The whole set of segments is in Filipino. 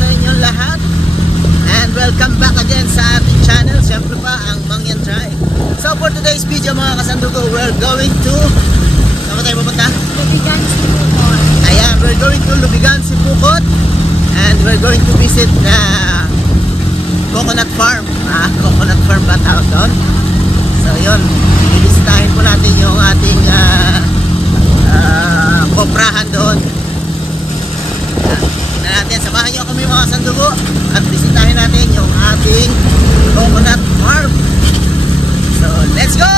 sa inyong lahat. And welcome back again sa ating channel. Siyempre pa ang Mangyan Drive. So for today's video mga kasandugo, we're going to... Saan tayo pupunta? Lubigan, Sipukot. Ayan, we're going to Lubigan, Sipukot. And we're going to visit na coconut farm. Coconut farm ba tawag doon? So yun, bibisitahin po natin yung ating koprahan doon. Tingnan natin, samahan nyo kami mga sandugo at bisitahin natin yung ating coconut farm. So let's go!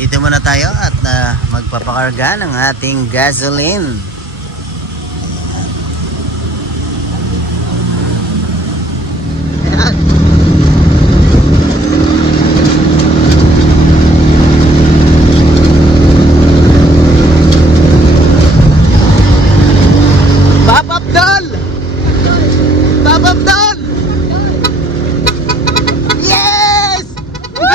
Dito muna tayo at magpapakarga ng ating gasoline. Ayan. Papapdol! Papapdol! Yes! Woo!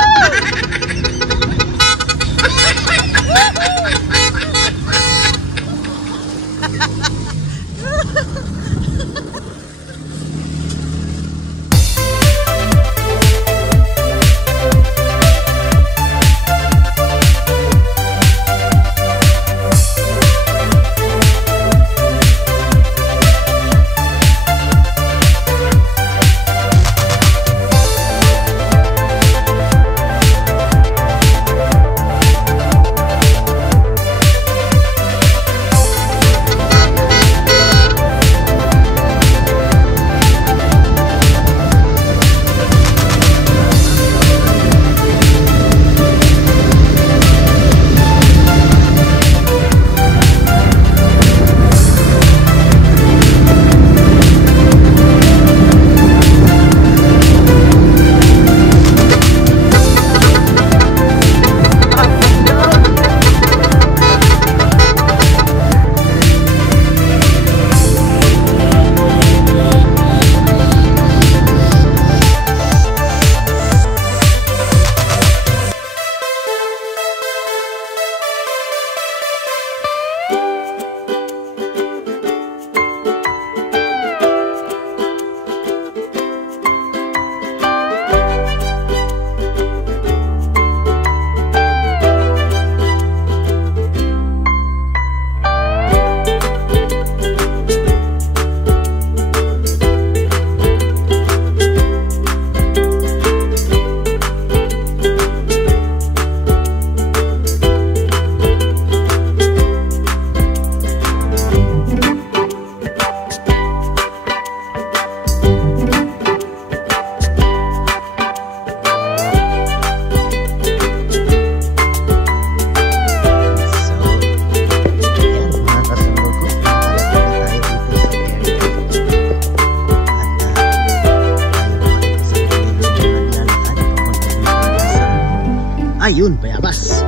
Ayun, bayabas.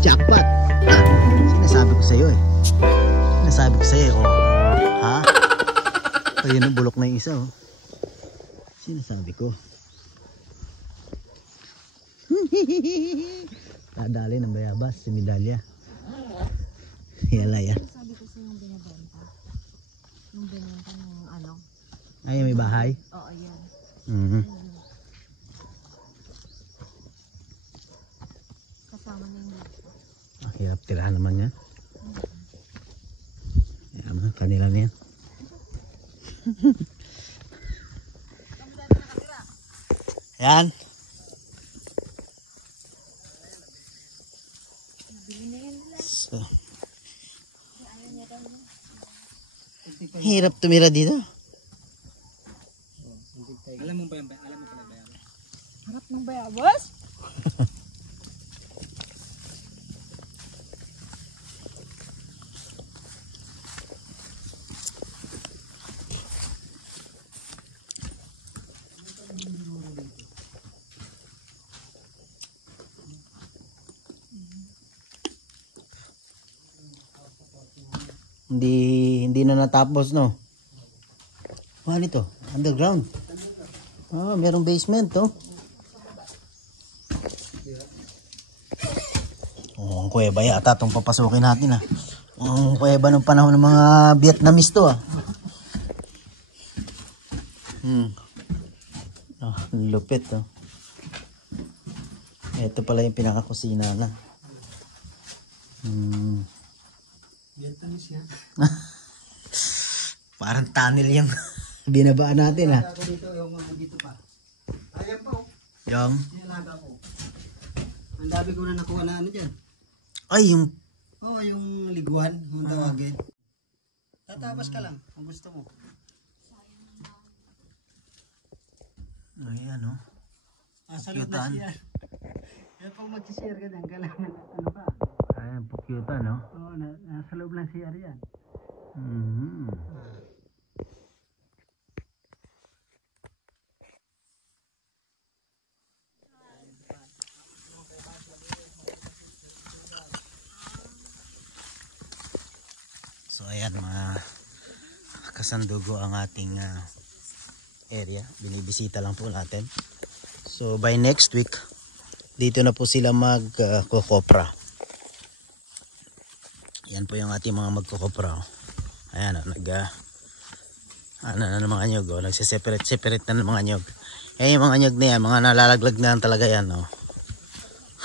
Jackpot. Sinasabi ko sa iyo eh. Sinasabi ko sa iyo, oh. Ha? Ayun ang bulok na yung isa, oh. Sinasabi ko. Dadali ng bayabas si Medalya. Yala ya. Sabi ko sa yung binibenta. Yung binibenta ng ano. Ay, may bahay? Oo, yan. Kasama na yung lupa. Hirap tirahan naman yan. Yan, kanila na yan. Yan. So, hirap tumira dito. Alam mo ba yan? Alam mo pala ba yan? Harap ng bayabas? Hindi na natapos, no? Ano ito? Underground. Ah, merong basement, to. Oh, ang kuweba yata itong papasukin natin, ah. Ang kuweba ng panahon ng mga Vietnamese to, ah. Ah, lupit, to. Ito pala yung pinakakusina na. Vietnamese yan. Parang tunnel yung binabaan natin, ah. Ako dito, yung dito pa. Ayan pa, oh. Yung? Nilalaga ko. Ang dami ko na nakuha na ano dyan. Ay, yung... Oo, yung liguan, kung tawagin. Tatawas ka lang, kung gusto mo. Ayan, oh. Sa loob na siya. Kaya pag mag-share ka dyan, kailangan ano pa. Ayan, pukyutan, no? Oo, nasa loob lang siya yan. So ayan mga kasandugo ang ating area. Binibisita lang po natin. So by next week, dito na po sila magkokopra. Yan po yung ating mga magkokopra. Ayan, ano na ng mga nyog. Nagsiseparate na ng mga nyog. Eh yung mga nyog na yan, mga nalalaglag na talaga yan. Oh.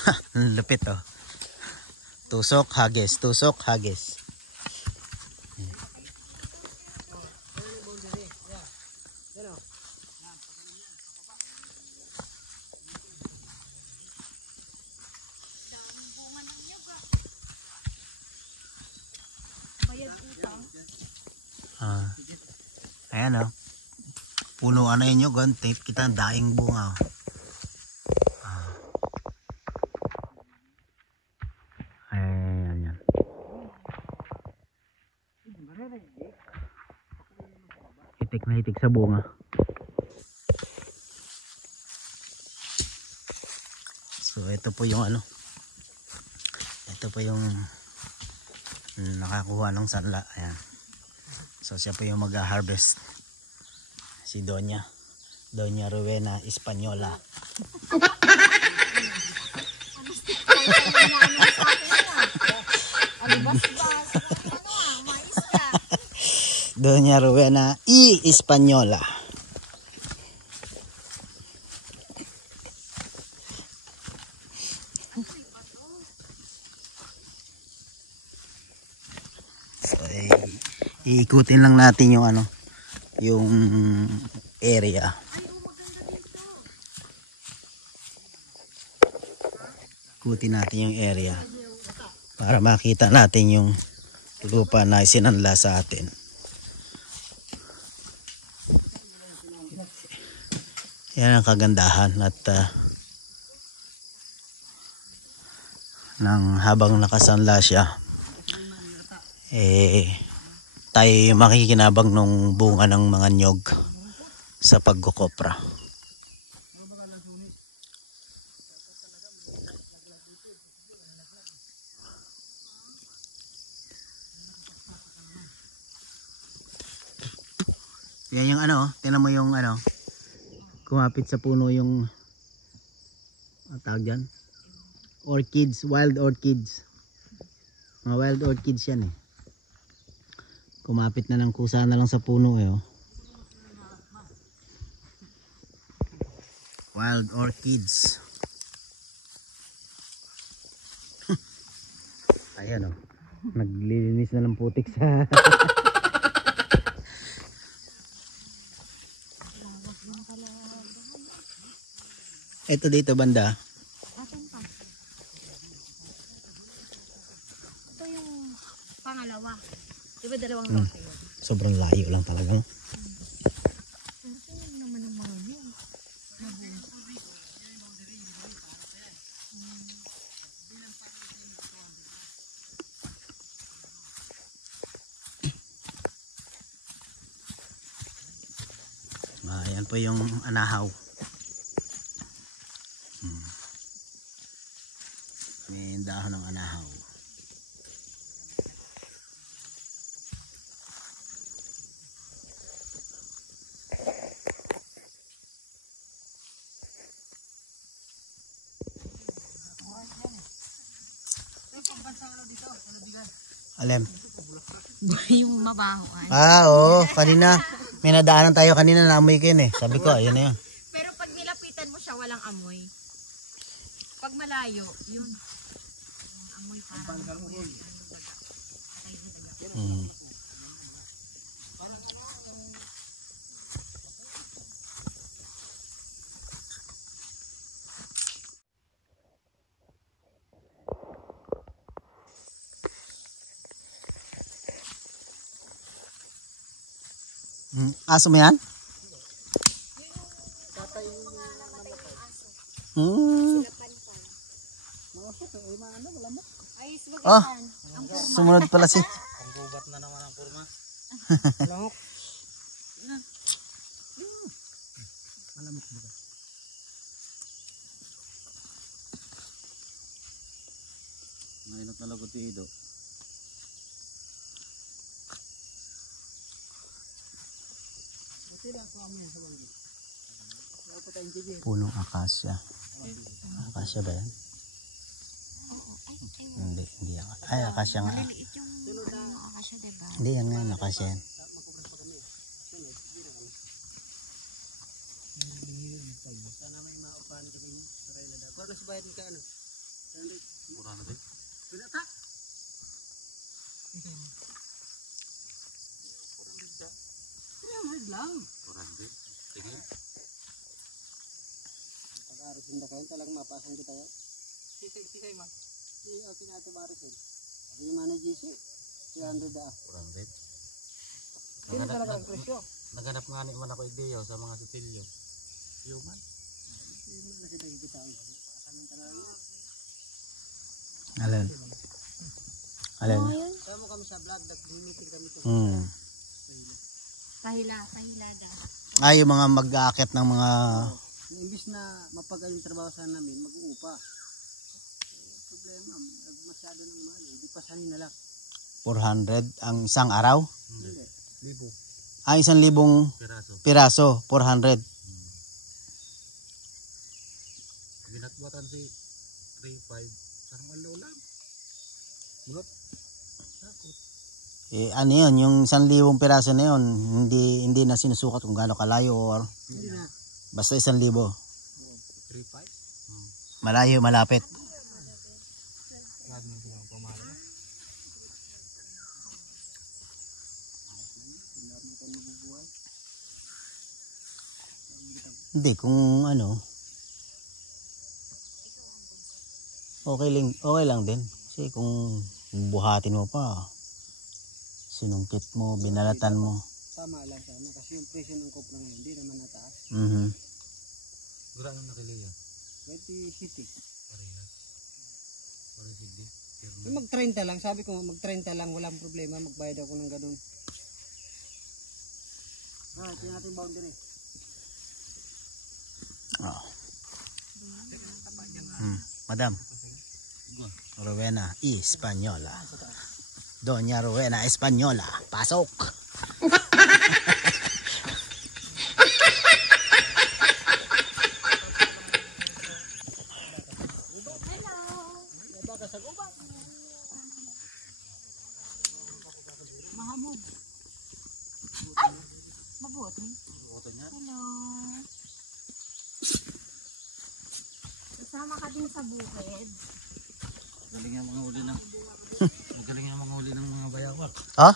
Ha, lupit, oh. Tusok, hagis. Tusok, hagis. Ayan, oh. Puno ano yun yung tape kita ang daing bunga, oh. Ayan yan. Hitik na hitik sa bunga. So ito po yung ano. Ito po yung nakakuha ng sanla. Ayan. So siya po yung mag-harvest. Si Doña Rowena Española. Doña Rowena y Española. So, iikutin lang natin yung ano, yung area. Ikutin natin yung area para makita natin yung lupa na isinanla sa atin. Yan ang kagandahan at habang nakasanla siya, tayo makikinabang nung bunga ng mga nyog sa pagkukopra. Yan yung ano, tingnan mo yung ano, kumapit sa puno yung tawag dyan, orchids, wild orchids. Mga wild orchids yan eh. Kumapit na lang kusa na lang sa puno eh, oh. Wild orchids. Ayan, oh. Naglilinis na ng putik sa ito dito banda. Asan pa? Ito yung pangalawa. Diba dalawang lote yun? Sobrang layo lang talagang. Ito naman ang mga yun. Ayan po yung anahaw. May dahon ng anahaw. Alem. Yung mabahoan. Oo, kanina. May nadaanan tayo kanina na amoy ko yun eh. Sabi ko, ayun na yun. Pero pag nilapitan mo siya, walang amoy. Pag malayo, yun. Yung amoy parang amoy. Hmm. Aso mo yan? Hmm. Ay, sumagitan. Oh, sumunod pala si. Panggubat na naman ang kurma. Lamok. Malamok ba? Mainot na lagot dito. Punong akasya. Akasya ba yan? Hindi, hindi akasya. Ay, akasya nga. Maliit yung akasya, diba? Hindi, yan nga, akasya yan. Sana may maupahan kami niya. Paray na daw. Kung ano bayad ka ano? Mura na din. Pinata! Lang. Orande. Tingin. Pag-arisin na kayo, talagang mapasang kita yun. Sisay ma. Yung aking ato barisin. Sabi yung mana GC, 300 Orande. Sino talaga ang presyo? Naganap nga ni man ako ideyo sa mga Sicilio. Human. Hindi na kita ikitaan ko. Pasanin talaga. Alin? Alin? Sama kami sa vlog, nag-meeting kami ito. Pahilada. Ay, yung mga mag-aakit ng mga... Imbis na mapagal yung trabaho sana namin, mag-uupa. Problema, masyado ng mahal. Hindi pa sanin na lang. 400 ang isang araw? Hindi. Libo. Ah, 1,000 piraso, 400. Binatbatan si 3.5. Sarang alaw lang. Mulot. Takot. Eh, ano yun, yung 1,000 piraso na yun, hindi na sinusukat kung gaano kalayo or Hindi na. basta 1,000. 3.5? Malayo, malapit. Hindi, kung ano, okay lang din. Kasi kung buhatin mo pa, sinungkit mo, binalatan mo. Tama lang sana kasi yung presyo ng kopra ngayon hindi naman nataas. Gurang nakiliya. 20 city. Parehas. Parehas. Mag-30 lang, sabi ko mag-30 lang, walang problema, magbayad ako ng ganun. Ah, ito natin boundary. Oh. Madam. Rowena Española. Doña Rowena Española. Pasok. Mahamog. Ay! Mabuti. Hello. Kasama ka din sa bukid. Magaling ang mga huli ng magaling ang mga huli ng mga bayawak. Ha?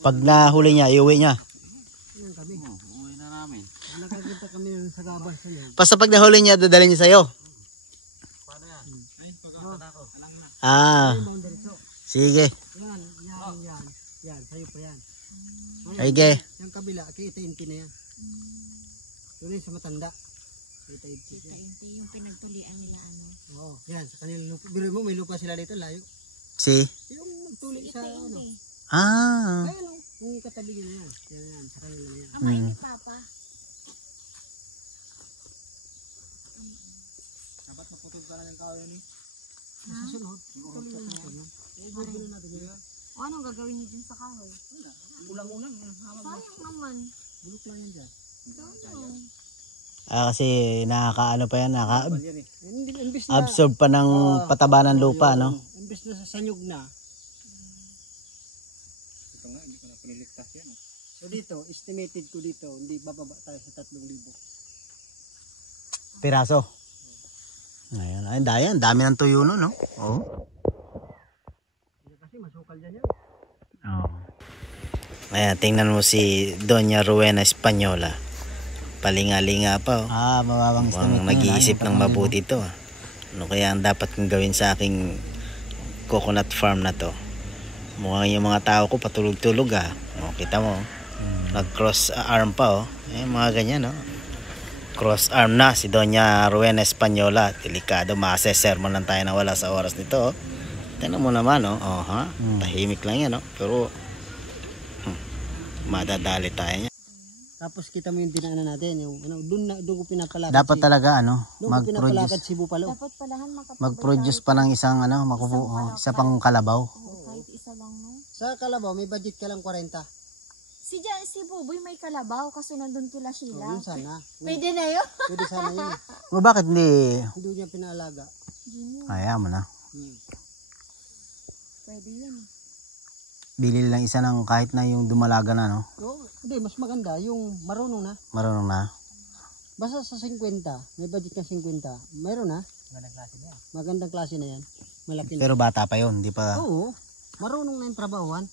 Pag nahuli niya, iuwi niya. Yan kami. Uwi na namin. Nakakita kami sa gabas sa iyo. Basta pag nahuli niya, dadalhin niya sa'yo. Paano yan? Ay, pagkakata ako. Alang na. Ah, Boundary so. sige. Yan, sa'yo pa yan. Sige. Yung kabila, kita-inti na yan. Doon yung sa matanda. Kita-inti yan. Ito yung pinagtulian nila ano. Oo, yan, sa kanilang lupa. Bilo mo, may lupa sila dito, layo. Si? Yung magtuli sa ano. Ah. Ayun o, yung katabi nyo na yan. Yan, sa kanila na yan. Kamay ni Papa. Dapat maputog ka na ng kawayo ni. Sa sunod, tuloy na natin yan. Ibigay na natin yan. O anong gagawin niyo dyan sa kahoy? Ulang-ulang. Sayang naman. Bulok lang yan dyan. Sayang. Kasi nakakaano pa yan, Imbis na, absorb pa ng pataba ng lupa, no? imbis na sa sanyog na. Ito nga, hindi ko na piniligtas yan. So dito, estimated ko dito, hindi bababa tayo sa 3,000. Piraso. Ayan, ay dayan, dami ng tuyo no, no? Oo. Kasi masukal dyan yun. Oh. Ayan, tingnan mo si Doña Rowena Española. Palinga-linga pa, oh. Mababang Mukhang nag-iisip ng mabuti to. Ano kaya ang dapat kong gawin sa aking coconut farm na to? Mukhang yung mga tao ko patulog-tulog, ah. O, kita mo, nag-cross arm pa, oh. Mga ganyan, no? Cross arm na si Doña Rowena Española. Delikado, ma-sermon lang tayo na wala sa oras nito, oh. Tingnan mo naman, oh. Oh, ha? Tahimik lang yan, oh. Pero madadali tayo niya. Tapos kita mo yung dinaanan natin, yung doon ko pinapalakad. Dapat talaga mag-produce si Bupalo. Dapat palahan mag-produce pa ng isang isa pang kalabaw. kahit isa lang, no? Sa Kalabaw may budget ka lang 40. Si Buboy may kalabaw kasi nandun kila Sheila. Yun sana. Pwede na yun. Pwede sana yun. O bakit hindi? Hindi niya pinaalaga. Ayaw mo na. Pwede yun. Bili lang isa ng kahit na yung dumalaga na, no? Hindi, mas maganda yung marunong na. Marunong na. Basta sa 50, may budget ng 50, mayroon na. Magandang klase na yan. Malaki. Pero bata pa yun, hindi pa. Oo, marunong na yung trabahuan.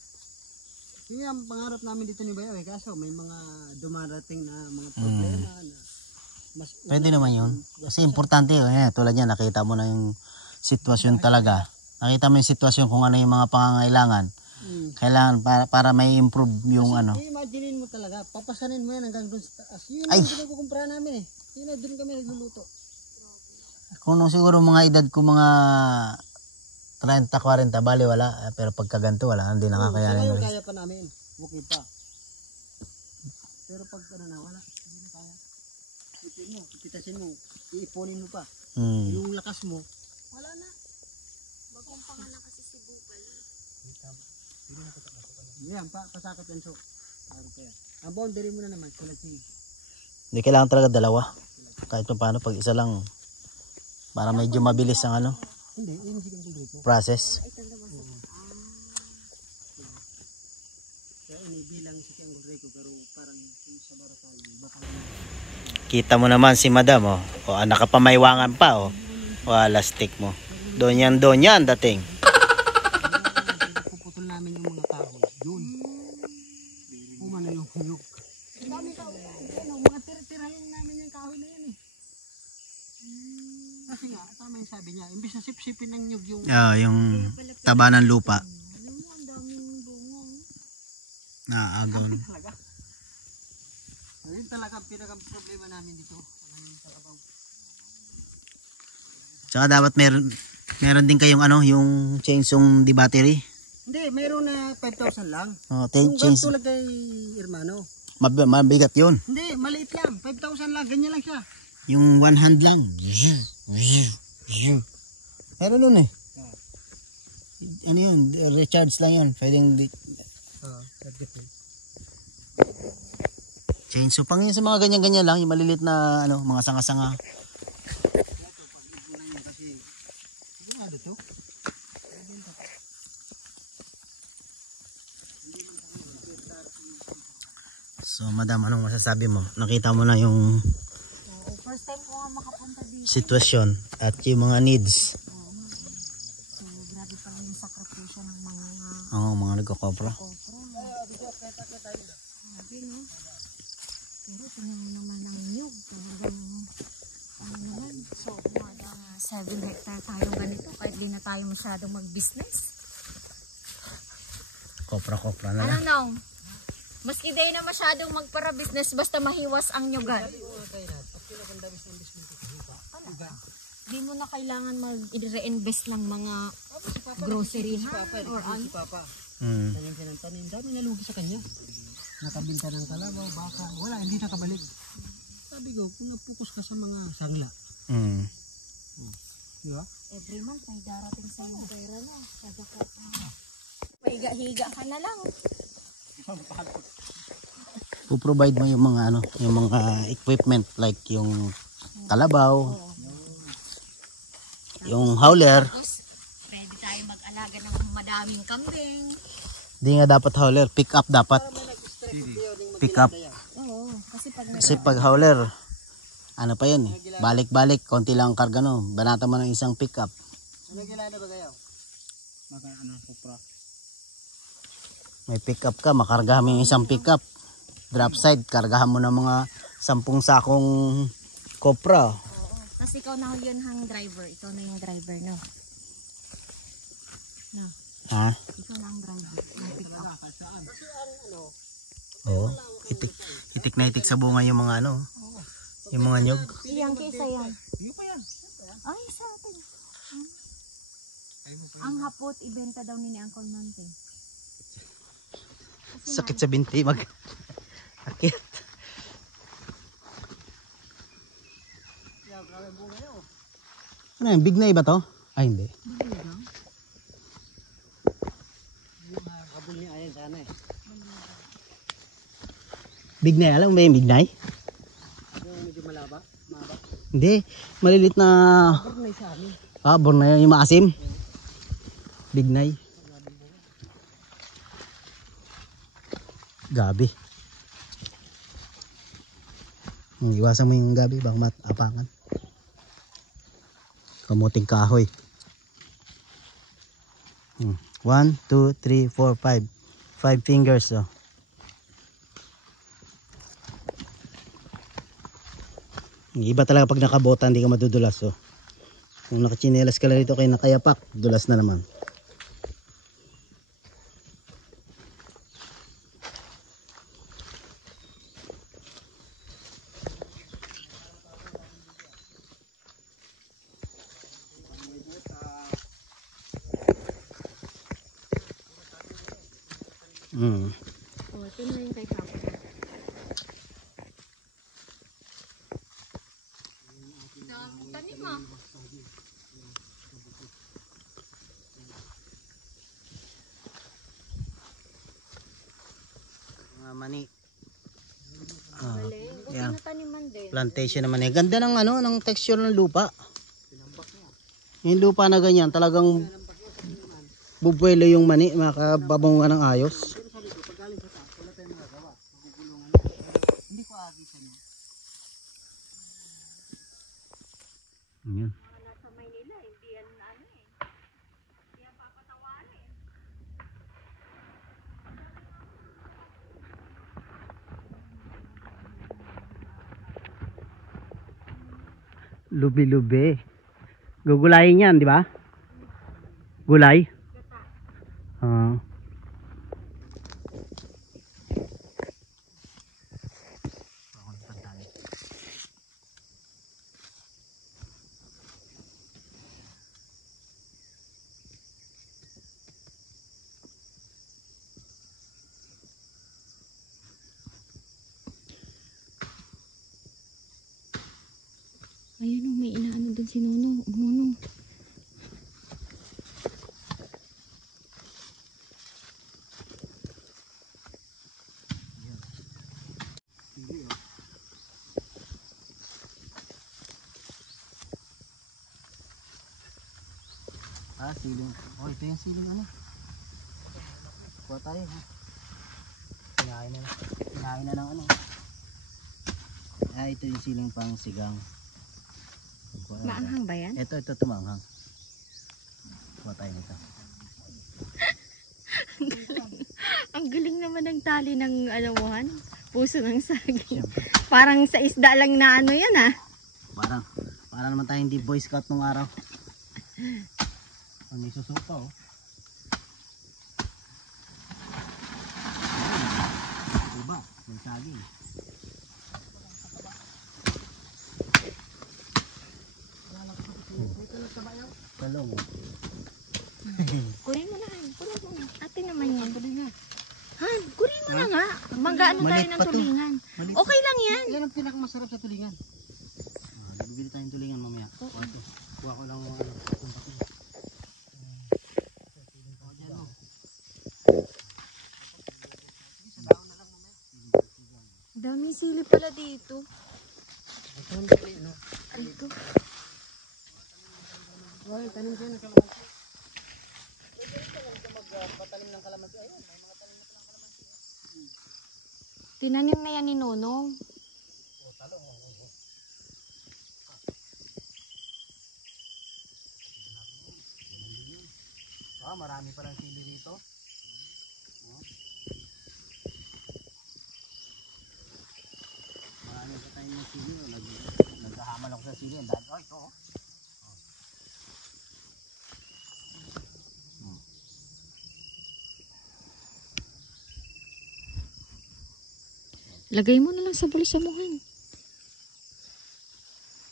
Yun yung pangarap namin dito ni Bayaw, kaso may mga dumarating na mga problema na mas Pwede naman yun. Kasi importante yun. Tulad yan, nakita mo na yung sitwasyon talaga. Nakita mo yung sitwasyon kung ano yung mga pangangailangan. Kailangan para may improve yung Imaginin mo talaga, papasanin mo yan hanggang doon sa taas. Yun Ay! ang pinagkukumpara namin eh. Yun na doon kami nagluluto. Kung siguro mga edad ko mga 30-40, bali wala. Pero pagka ganito, wala. Hindi nakakayanin Ngayon rin. kaya pa namin. Okay pa. Pero pag na wala. Hindi na kaya. Ipin mo, pipitasin mo, iiponin mo pa. Yung lakas mo, wala na. Bagong pangalan kasi si Bupal. Yan, pasakot yan so. Araw kaya. Ang boundary mo na naman, sulat siya. Hindi kailangan talaga dalawa. Kahit pa paano, pag isa lang, para medyo mabilis ang Hindi, yun si Kandil ko. process. Kaya inibilang si Kandil ko, pero parang sa barakal, baka Kita mo naman si Madam, oh. O, nakapamaywangan pa, oh. Wala stick mo. Donyan ang dating. puputol namin yung mga kahoy. Yun. Umano yung hulog. Dami kahoy. Mga tira-tira lang namin yung kahoy na yan eh. Kasi nga, tama yung sabi niya, imbis na sip-sipin ng nyug yung Yung taba ng lupa. Alam mo, ang daming bunga. Naagaw na. talaga. Ayun talaga ang pinakang problema namin dito. Ang Kalabaw. Tsaka dapat meron din kayong yung chainsaw di battery. Hindi, mayroon na 5,000 lang. Oh, Yung chainsaw. tulad kay Hermano. Mabigat yun. Hindi, maliit lang. 5,000 lang, ganyan lang siya. Yung one hand lang. Meron nun eh. Ano yun? Recharge lang yun. Pwedeng chainsaw. Pang yun sa mga ganyan-ganyan lang. Yung malilit na mga sanga-sanga. Sigurado to. So madam, anong masasabi mo? Nakita mo na yung First time ko nga makapunta dito. sitwasyon at yung mga needs. So, grabe pala yung sakripisyo ng mga Mga nagkakopra. kopra. Grabe, no? Pero tingnan mo naman ng nyug. Talagang, naman. So, mga 7 hectare tayong ganito. Kahit di na tayo masyadong mag-business. Kopra-kopra na Ano lang. nong? Maski di na masyadong magpara-business, basta mahiwas ang nyugan. Di mo na kailangan mag-reinvest ng mga grocery or ano. Papa. Mm. Tanim siya ng tanim. Dami nalugi sa kanya. Nakabinta ng kalabaw, baka. Wala, hindi nakabalik. Sabi ko, kung napokus ka sa mga sangla. Mm. Di ba? Every month may darating sa yung pera na. Kada ko. Higa-higa ka na lang. puprovide mo yung mga ano, yung mga equipment like yung kalabaw, yung hauler. Tapos, pwede tayo mag-alaga ng madaming kambing. Di nga dapat hauler, pick up dapat. Pick up. Oo, kasi pag Kasi pag hauler, ano pa yun eh, balik-balik, konti lang ang karga no, banata mo ng isang pick up. Nagilala ba kayo? Maka ano, kupra. May pick up ka, makargahan mo yung isang pick up. Drop side, kargahan mo ng mga 10 sakong kopra. Kasi ikaw na yun hang driver. Ikaw na yung driver, no? No, Ha? ikaw na ang driver. Yung pick up. Oo. Itik na itik sa bunga yung mga ano, yung mga nyog. Iyang kisa yan. Ay, sa atin. Ang hapot, ibenta daw ni Uncle Nante. Sakit sa binti mag akit. Ano yan, big na ba to? Ay hindi. Kabul niya ayan sana eh. Big na, alam mo ba yung big na? Yung medyo malaba, mahaba. Hindi, malilit na Pero may sa amin. born na yung maasim. Big na. Gabi. Iwasan mo yung gabi, baka matapangan. Kamuting kahoy. 1, 2, 3, 4, 5. 5 fingers. Oh. Iba talaga pag nakabota, hindi ka madudulas. Oh. Kung nakachinelas ka lang dito kay nakayapak, dulas na naman. Oh, ito na yung kay Papa. Tanim mo. Mga mani. Galing. Buti Yan. na taniman din. Plantation naman eh. Ganda ng ano, ng texture ng lupa. Yung lupa na ganyan, talagang bubuelo yung mani, makababong ng ayos. Hindi ko agitan niya. Ayan. Nasa Maynila, hindi yan ano eh. Hindi yan papatawarin. Lubi-lubi. Gugulayin yan, di ba? Gulay? Ah. Ayan o, may inaano dun si Nono. Nono. Ah, siling. Oh, ito yung siling ano. Kuha tayo ha. Kinain na. Kinain na ng ano. Ah, ito yung siling pang sigang. Kuha tayo. Maanghang ba yan? Ito tumanghang. Kuha tayo nito. Ang galing naman ng tali ng alamuhan. Puso ng saging. Parang sa isda lang na ano yan ah. Para naman tayo hindi boy scout nung araw. May susupa oh. Diba? May saging. Talong oh. Kunin mo na Han. Kunin mo na. Atin naman yan. Han, kunin mo na nga. Manggaano tayo Maliit ng pa to. tulingan. Maliit. Okay lang yan. Yan ang pinakamasarap sa tulingan. Bibili tayong tulingan mamaya. Kuha ko lang mga tumpak ko. pala dito. Ito. Well, tanim siya ng kalamansi. Magpatanim ng kalamansi. Ayun, may mga tanim na palang kalamansi. Tinanim na yan ni Nonong. O, talong. Marami palang sili dito. Marami pa tayong sili. Naghahamal ako sa sili. Ang dami. Oh, ito. Lagay mo na lang sa bulsamuhan.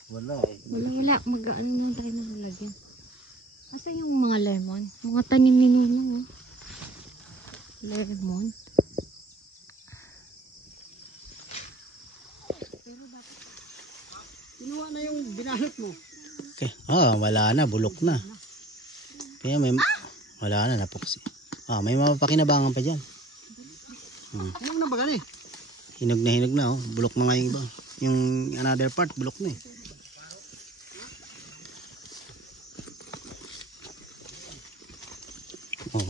Wala eh. Wala. Mag-ano na tayo na lagyan. Asa yung mga lemon? Mga tanim ni Nonong, oh. Lemon. Kinuha na yung binalot mo. Okay. Wala na, bulok na. Kaya may wala na, napuksi. May mapapakinabangan pa diyan. Ano na ba gani? Hinog na, oh. Bulok na nga yung iba. Yung another part, bulok na eh. Oh.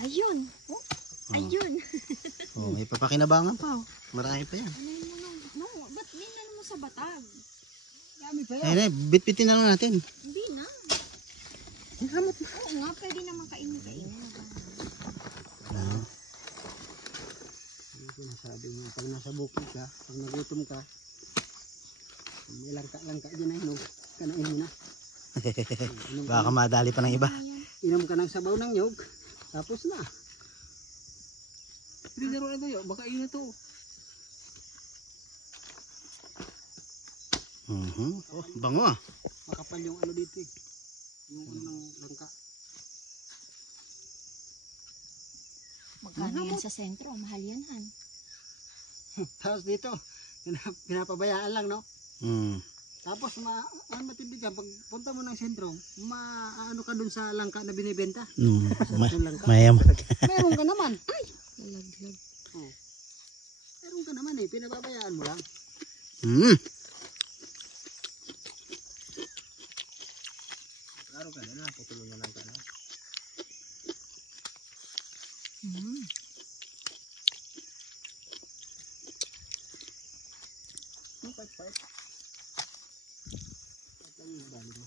Ayun. Oh. Ayun. May papakinabangan pa, oh. Marami pa yan. No, ba't minano mo sa batag? Dami pa yan. Ayun, bit-bitin na lang natin. Hindi na. Oo nga, pwede naman kainin. Sinasabi mo, pag nasa bukid ka, pag nagutom ka, may langka dyan ay hinog, kanain mo na. Baka madali pa ng iba. Inom ka ng sabaw ng nyog, tapos na. Hindi na rin tayo, baka yun na to. Oh, bango ah. Makapal yung ano dito eh. Yung ano ng langka. Magkano yan sa sentro? Mahal yan, Han. Tapos dito, pinapabayaan lang, no? Tapos matindi ka, pag punta mo ng sentro, ano ka dun sa langka na binibenta? Mayaman. Meron ka naman. Ay! Nalaglag. Oh. Meron ka naman eh, pinapabayaan mo lang. Klaro ka na, putulungan lang ka na.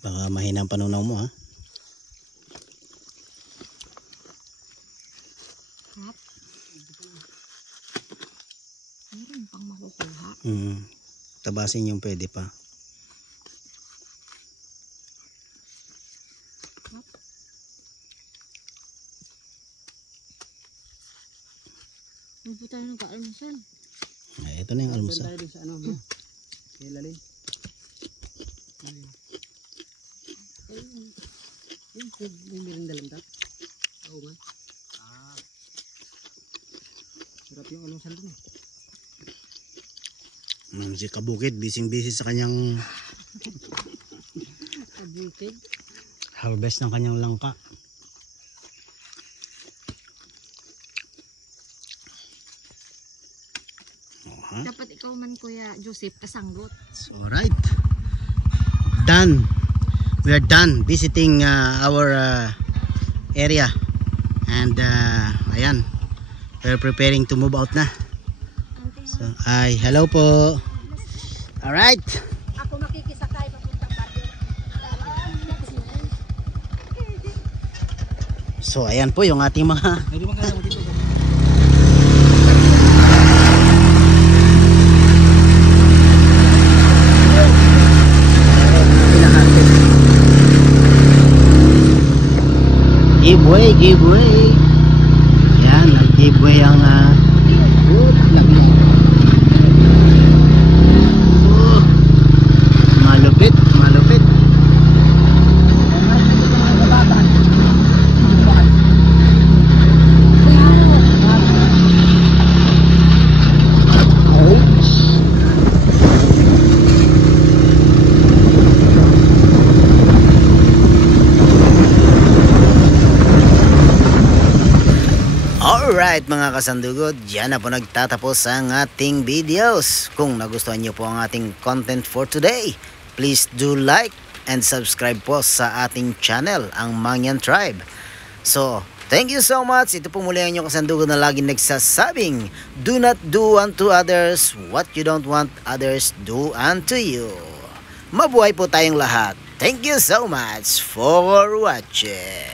Baka mahina ang panunaw mo, ha? Hap. Meron pang makukuha. Tabasin yung pwede pa. Hindi po tayo nag-almusal. Ito na yung almusal. Tayo din sa ano, kay Lalin. May merinda lang tak? Oo nga. Sarap yung almusal dun eh. Si Kabukid, busy sa kanyang Kabukid? harvest ng kanyang langka. Dapat ikaw man, Kuya Joseph, kasanggot. Alright. Done. We are done visiting our area. And ayan. We're preparing to move out na. So, hello po. Alright. Ako makikisakay papuntang Baguio. So ayan po yung ating mga Pwede ba kaya mo dito? giveaway. Yan, nag-giveaway ang malupit. Alright mga kasandugod, dyan na po nagtatapos ang ating videos. Kung nagustuhan nyo po ang ating content for today, please do like and subscribe po sa ating channel, ang Mangyan Tribe. So, thank you so much. Ito po muli ang inyong kasandugod na laging nagsasabing, do not do unto others what you don't want others do unto you. Mabuhay po tayong lahat. Thank you so much for watching.